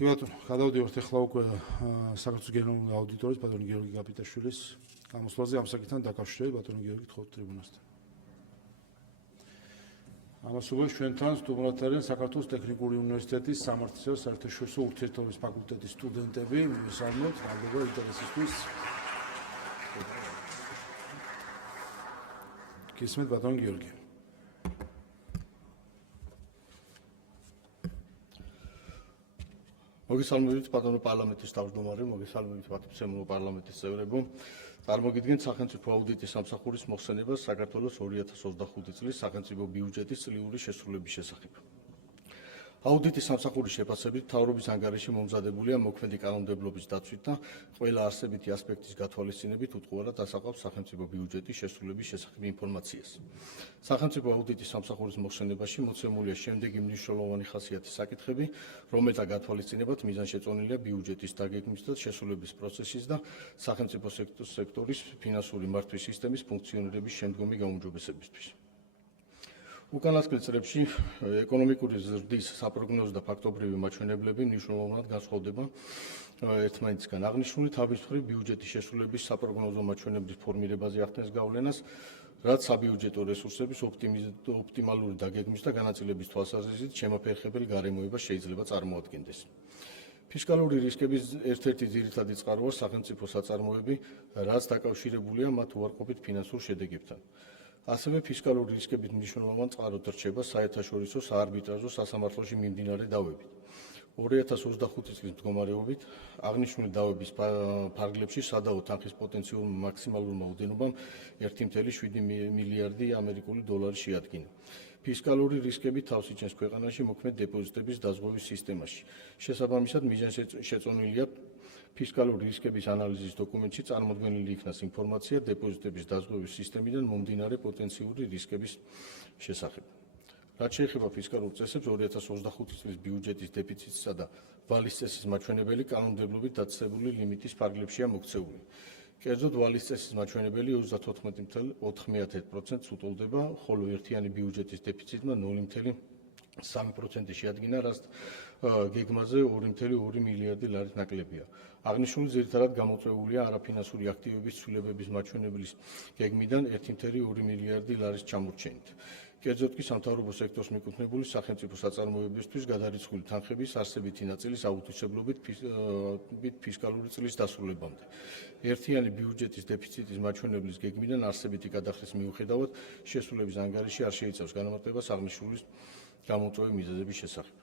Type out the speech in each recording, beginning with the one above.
Იბატონო, გადავდივართ ახლა უკვე საქართველოს გენერალური აუდიტორის ბატონი გიორგი გაპიტაშვილის გამოსვლაზე ამ საკითხთან დაკავშირებით ბატონი გიორგი თხოვთ ტრიბუნასთან. ამას უბრალოდ ჩვენთან სტუმრად არიან საქართველოს ტექნიკური უნივერსიტეტის სამართლისა და საერთაშორისო ურთიერთობების ფაკულტეტის სტუდენტები, მისამოთ ნამდვილ ინტერესისთვის. გისმენთ ბატონი გიორგი. მოგესალმებით ბატონო პარლამენტის თავმჯდომარე, მოგესალმებით ბატონო პარლამენტის წევრებო. წარმოგიდგენთ სახელმწიფო აუდიტის სამსახურის მოხსენებას საქართველოს 2025 წლის სახელმწიფო ბიუჯეტის წლიური შესრულების შესახებ. აუდიტის სამსახურის შეფასებით მთავრობის ანგარიში მომზადებულია მოქმედი კანონმდებლობის დაცვით და ყველა არსებითი ასპექტის გათვალისწინებით უტყუარად ასაყავს სახელმწიფო ბიუჯეტის შესრულების შესახებ ინფორმაციას. სახელმწიფო აუდიტის სამსახურის მოხსენებაში მოცემულია შემდეგი მნიშვნელოვანი ხასიათის საკითხები, რომელთა გათვალისწინებად მიზანშეწონილია ბიუჯეტის დაგეგმვის და შესრულების პროცესის და სახელმწიფო სექტორის ფინანსური მართვის სისტემის ფუნქციონირების შემდგომი გაუმჯობესებისთვის. უკანასკნელ წლებში ეკონომიკური ზრდის საპროგნოზო და ფაქტობრივი მაჩვენებლები მნიშვნელოვნად განსხვავდება ერთმანეთისგან. აღნიშნული თავის მხრივ ბიუჯეტის შესრულების საპროგნოზო მაჩვენებლის ფორმირებაზე ახდენს გავლენას, რაც საბიუჯეტო რესურსების ოპტიმალური დაგეგმვის და განაწილების თვალსაზრისით შემაფერხებელი გარემოება შეიძლება წარმოადგენდეს. ფისკალური რისკების ერთ-ერთი ძირითადი წყაროა სახელმწიფო საწარმოები, რაც დაკავშირებულია მათ უარყოფით ფინანსურ შედეგებთან. ასევე ფისკალური რისკებით მნიშვნელოვან წყაროდ რჩება საერთაშორისო საარბიტრაჟო სასამართლოში მიმდინარე დავებით. 2025 წლის მდგომარეობით აღნიშნული დავების ფარგლებში სადაო თანხის პოტენციურ მაქსიმალურმა ოდენობამ 1.7 მილიარდი ამერიკული დოლარი შეადგინა. ფისკალური რისკები თავს იჩენს ქვეყანაში მოქმედ დეპოზიტების დაზღვევის სისტემაში. შესაბამისად, მიზანშეწონილია ფისკალური რისკების ანალიზის დოკუმენტში წარმოდგენილი იქნას ინფორმაცია დეპოზიტების დაზღვევის სისტემიდან მომდინარე პოტენციური რისკების შესახებ. რაც შეეხება ფისკალურ წესებს, 2025 წლის ბიუჯეტის დეფიციტსა და ვალის წესის მაჩვენებელი კანონმდებლობით დაწესებული ლიმიტის ფარგლებშია მოქცეული. კერძოდ, ვალის წესის მაჩვენებელი 34.91%-ს უტოლდება, ხოლო ერთიანი ბიუჯეტის დეფიციტმა 0.3% შეადგინა, რაც გეგმაზე 2.2 მილიარდი ლარით ნაკლებია. აღნიშნული ძირითადად გამოწვეულია არაფინანსური აქტივების ცვლილებების მაჩვენებლის გეგმიდან 1.2 მილიარდი ლარის ჩამორჩენით. კერძოდ კი სამთავრობო სექტორს მიკუთვნებული სახელმწიფო საწარმოებისთვის გადარიცხული თანხების არსებითი ნაწილის აუთვისებლობით ფისკალური წლის დასრულებამდე. ერთიანი ბიუჯეტის დეფიციტის მაჩვენებლის გეგმიდან არსებითი გადახდის მიუხედავად შესრულების ანგარიში არ შეიცავს განმარტებას აღნიშნული გამოწვევი მიზეზების შესახებ.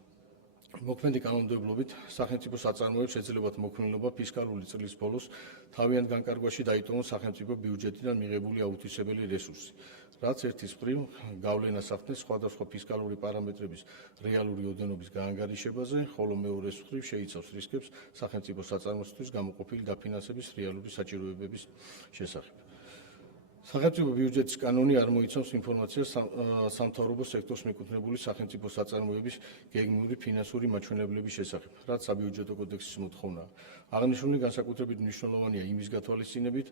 მოქმედი კანონმდებლობით სახელმწიფო საწარმოებს შეძლებათ მოქმედობა ფისკალური წლის ბოლოს თავიანთ განკარგვაში დაიტოვონ სახელმწიფო ბიუჯეტიდან მიღებული აუთვისებელი რესურსი, რაც ერთის მხრივ გავლენას ახდენს სხვადასხვა ფისკალური პარამეტრების რეალური ოდენობის გაანგარიშებაზე, ხოლო მეორეს მხრივ შეიცავს რისკებს სახელმწიფო საწარმოებისთვის გამოყოფილი დაფინანსების რეალური საჭიროებების შესახებ. სახელმწიფო ბიუჯეტის კანონი არ მოიცავს ინფორმაციას სამთავრობო სექტორს მიკუთვნებული სახელმწიფო საწარმოების გეგმიური ფინანსური მაჩვენებლების შესახებ, რაც საბიუჯეტო კოდექსის მოთხოვნაა. აღნიშნული განსაკუთრებით მნიშვნელოვანია იმის გათვალისწინებით,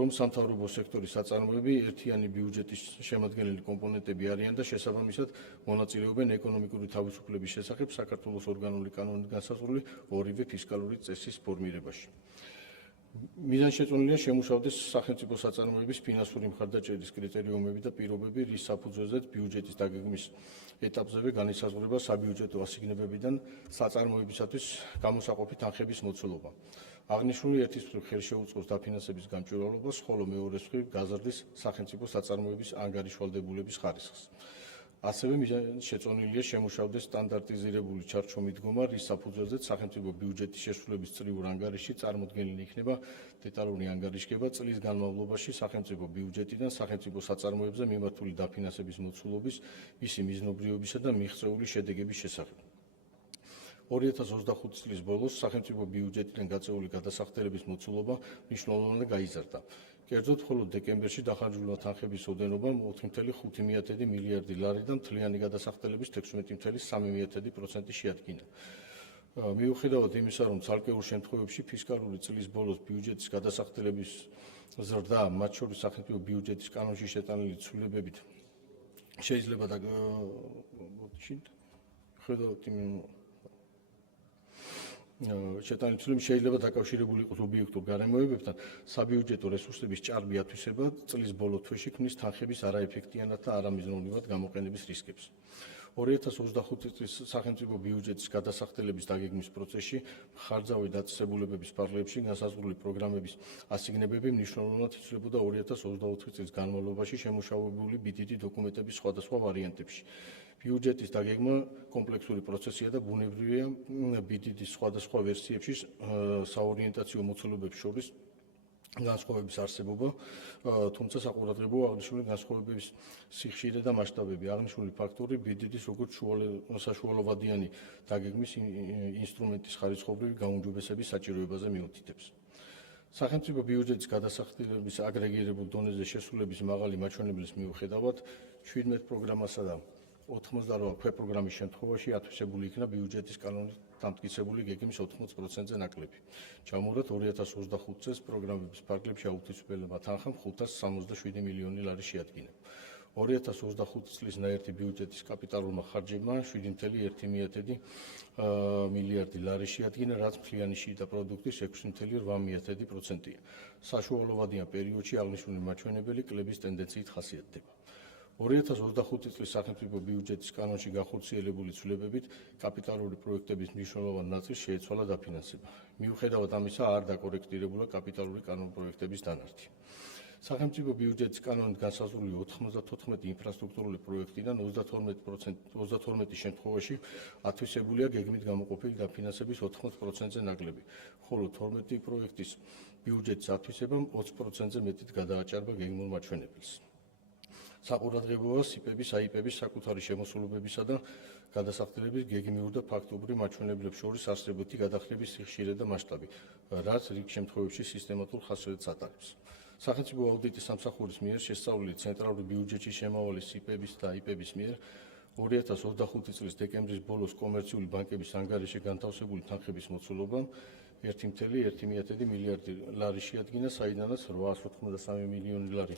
რომ სამთავრობო სექტორის საწარმოები ერთიანი ბიუჯეტის შემადგენელი კომპონენტები არიან და შესაბამისად მონაწილეობენ ეკონომიკური თავისუფლების შესახებ საქართველოს ორგანული კანონით განსაზღვრული ორივე ფისკალური წესის ფორმირებაში. მიზანშეწონილია შემუშავდეს სახელმწიფო საწარმოების ფინანსური მხარდაჭერის კრიტერიუმები და პირობები, რის საფუძველზეც ბიუჯეტის დაგეგმვის ეტაპზევე განისაზღვრება საბიუჯეტო ასიგნებებიდან საწარმოებისათვის გამოსაყოფი თანხების მოცულობა. აღნიშნული ერთის მხრივ ხელშეუწყობს დაფინანსების გამჭვირვალობას, ხოლო მეორეს მხრივ გაზრდის სახელმწიფო საწარმოების ანგარიშვალდებულების ხარისხს. ასევე მიზანშეწონილია შემუშავდეს სტანდარტიზირებული ჩარჩომი დგომა, რის საფუძველზეც სახელმწიფო ბიუჯეტის შესრულების წლიურ ანგარიშში წარმოდგენილი იქნება დეტალური ანგარიშგება წლის განმავლობაში სახელმწიფო ბიუჯეტიდან სახელმწიფო საწარმოებზე მიმართული დაფინანსების მოცულობის, მისი მიზნობრიობისა და მიღწეული შედეგების შესახებ. 2025 წლის ბოლოს სახელმწიფო ბიუჯეტიდან გაწეული გადასახდელების მოცულობა მნიშვნელოვნად გაიზარდა. კერძოდ, მხოლოდ დეკემბერში დახარჯულმა თანხების ოდენობა 4.5 მილიარდი ლარი და მთლიანი გადასახდელების 16.3% შეადგინა. მიუხედავად იმისა, რომ ცალკეულ შემთხვევებში ფისკალური წლის ბოლოს ბიუჯეტის გადასახდელების ზრდა, მათ შორის სახელმწიფო ბიუჯეტის კანონში შეტანილი ცვლილებებით შეიძლება შეტანილი შეიძლება დაკავშირებული იყოს ობიექტურ გარემოებებთან, საბიუჯეტო რესურსების ჭარბი ათვისება წლის ბოლო თვეში ქმნის თანხების არაეფექტიანად და არამიზნეობად გამოყენების რისკებს. 2025 წლის სახელმწიფო ბიუჯეტის გადასახდელების დაგეგმვის პროცესში მხარდაჭერა დაწესებულებების ფარგლებში განსაზღვრული პროგრამების ასიგნებები მნიშვნელოვნად იცვლებოდა 2024 წლის განმავლობაში შემუშავებული BDD დოკუმენტების სხვადასხვა ვარიანტებში. ბიუჯეტის დაგეგმა კომპლექსური პროცესია და ბუნებრივია BDD-ის სხვადასხვა ვერსიებში საორიენტაციო მოცულობებს შორის განსხვავების არსებობა, თუმცა საყურადღებოა აღნიშნული განსხვავებების სიხშირე და მასშტაბები. აღნიშნული ფაქტორი BDD-ის როგორც საშუალოვადიანი დაგეგმვის ინსტრუმენტის ხარისხობრივი გაუმჯობესების საჭიროებაზე მიუთითებს. სახელმწიფო ბიუჯეტის გადასახდელების აგრეგირებულ დონეზე შესრულების მაღალი მაჩვენებლის მიუხედავად 17 პროგრამასა და 88 ქვეპროგრამის შემთხვევაში ათვისებული იქნა ბიუჯეტის კანონით დამტკიცებული გეგმის 80%-ზე ნაკლები. ჩამოუყრათ 2025 წელს პროგრამების ფარგლებში აუთვისებელმა თანხამ 567 მილიონი ლარი შეადგინა. 2025 წლის ნაერთი ბიუჯეტის კაპიტალურმა ხარჯებმა 7,1 მილიარდი ლარი შეადგინა, რაც მთლიანი შიდა პროდუქტის 6,8%-ია. საშუალოვადიან პერიოდში აღნიშნული მაჩვენებელი კლების ტენდენციით ხასიათდება. 2025 წლის სახელმწიფო ბიუჯეტის კანონში გახორციელებული ცვლილებებით კაპიტალური პროექტების მნიშვნელოვან ნაწილს შეეცვალა დაფინანსება. მიუხედავად ამისა, არ დაკორექტირებულა კაპიტალური კანონ პროექტების დანართი. სახელმწიფო ბიუჯეტის კანონით განსაზღვრული 94 ინფრასტრუქტურული პროექტიდან 32 შემთხვევაში ათვისებულია გეგმით გამოყოფილი დაფინანსების 80%-ზე ნაკლები, ხოლო 12 პროექტის ბიუჯეტის ათვისებამ 20%-ზე მეტით გადააჭარბა გეგმურ მაჩვენებელს. საყურადღებოა სიპების, აიპების საკუთარი შემოსულობებისა და გადასახდელების გეგმიურ და ფაქტობრივ მაჩვენებლებს შორის არსებითი გადახრების სიხშირე და მასშტაბი, რაც რიგ შემთხვევებში სისტემატურ ხასიათს ატარებს. სახელმწიფო აუდიტის სამსახურის მიერ შესწავლილი ცენტრალური ბიუჯეტში შემავალი სიპების და აიპების მიერ 2025 წლის დეკემბრის ბოლოს კომერციული ბანკების ანგარიში განთავსებული თანხების მოცულობამ 1,1 მილიარდი ლარი შეადგინა, საიდანაც 893 მილიონი ლარი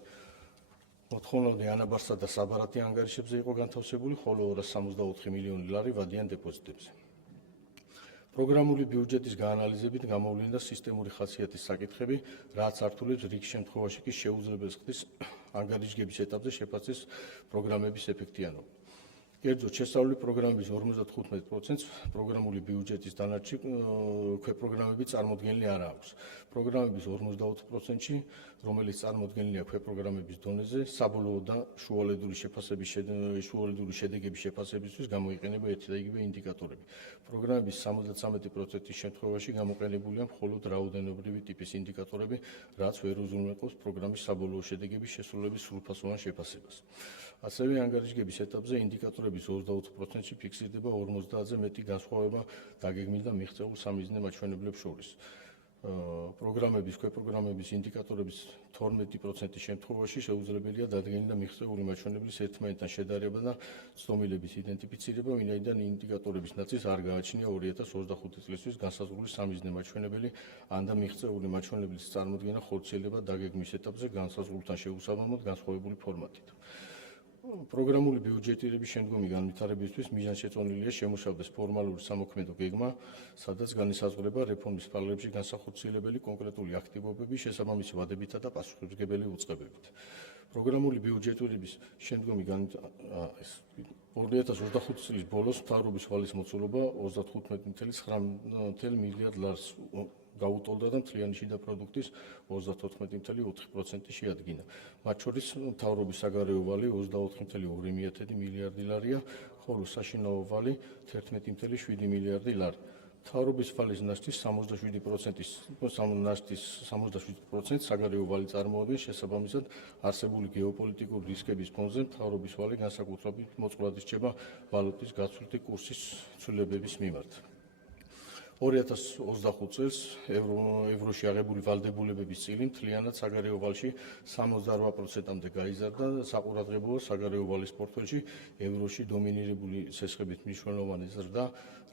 მოთხოვნილ ანაბარსა და საბარათი ანგარიშებზე იყო განთავსებული, ხოლო 264 მილიონი ლარი ვადიან დეპოზიტებზე. პროგრამული ბიუჯეტის გაანალიზებით გამოვლინდა სისტემური ხასიათის საკითხები, რაც ართულებს რიგ შემთხვევაში კი შეუძლებელს ხდის ანგარიშგების ეტაპზე შეფასების პროგრამების ეფექტიანობა. კერძოდ, შესწავლილი პროგრამების 55%-ს პროგრამული ბიუჯეტის დანარჩი ქვეპროგრამები წარმოდგენილი არ აქვს. პროგრამების 54%-ში, რომელიც წარმოდგენილია ქვეპროგრამების დონეზე, საბოლოო და შუალედური შედეგების შეფასებისთვის გამოიყენება ერთი და იგივე ინდიკატორები. პროგრამების 73%-ის შემთხვევაში გამოყენებულია მხოლოდ რაოდენობრივი ტიპის ინდიკატორები, რაც ვერ უზრუნველყოფს პროგრამის საბოლოო შედეგების შესრულების სრულფასოვან შეფასებას. ასევე ანგარიშგების ეტაპზე ინდიკატორების 20%-ში ფიქსირდება 50-ზე მეტი განსხვავება დაგეგმილ და მიღწეულ სამიზნე მაჩვენებლებს შორის. პროგრამების, ქვეპროგრამების ინდიკატორების 12%-ის შემთხვევაში შეუძლებელია დადგენილი და მიღწეული მაჩვენებლის ერთმანეთთან შედარება და ცდომილების იდენტიფიცირება, ვინაიდან ინდიკატორების ნაწილს არ გააჩნია 2025 წლისთვის განსაზღვრული სამიზნე მაჩვენებელი, ან და მიღწეული მაჩვენებლის წარმოდგენა ხორციელდება დაგეგმვის ეტაპზე განსაზღვრულთან შეუსაბამოდ განსხვავებული ფორმატით. პროგრამული ბიუჯეტირების შემდგომი განვითარებისთვის მიზანშეწონილია შემუშავდეს ფორმალური სამოქმედო გეგმა, სადაც განისაზღვრება რეფორმის ფარგლებში განსახორციელებელი კონკრეტული აქტივობები შესაბამისი ვადებითა და პასუხისმგებელი უწყებებით. პროგრამული ბიუჯეტირების შემდგომი 2025 წლის ბოლოს მთავრობის ვალის მოცულობა 35,9 მილიარდ ლარს გაუტოლდა და მთლიანი შიდა პროდუქტის 34,4% შეადგინა. მათ შორის მთავრობის საგარეო ვალი 24,2 მილიარდი ლარია, ხოლო საშინაო ვალი 11,7 მილიარდი ლარი. მთავრობის ვალის ნაშთის 67% საგარეო ვალი წარმოადგენს, შესაბამისად არსებული გეოპოლიტიკური რისკების ფონზე მთავრობის ვალი განსაკუთრებით მოწყვლად რჩება ვალუტის გაცვლითი კურსის ცვლილებების მიმართ. 2025 წელს ევროში აღებული ვალდებულებების წილი მთლიანად საგარეო ვალში 68%-მდე გაიზარდა და საყურადღებოა საგარეო ვალის პორტფელში ევროში დომინირებული სესხებით მნიშვნელოვანი ზრდა,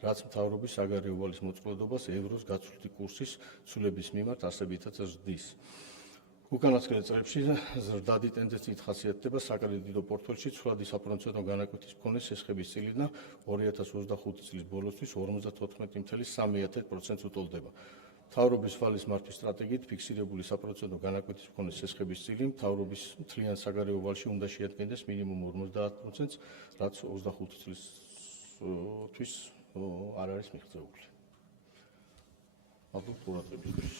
რაც მთავრობის საგარეო ვალის მოწყვლადობას ევროს გაცვლითი კურსის ცვლილების მიმართ არსებითაც ზრდის. უკანასკნელ წლებში ზრდადი ტენდენციით ხასიათდება საკრედიტო პორტფელში ცვლადი საპროცენტო განაკვეთის მქონე სესხების წილიდან 2025 წლის ბოლოსთვის 54.3%-ს უტოლდება. მთავრობის ვალის მართვის სტრატეგიით ფიქსირებული საპროცენტო განაკვეთის მქონე სესხების წილი მთავრობის მთლიან საგარეო ვალში უნდა შეადგენდეს მინიმუმ 50%-ს, რაც 25 წლისთვის არ არის მიღწეული. ალბათ ყურადღებისთვის.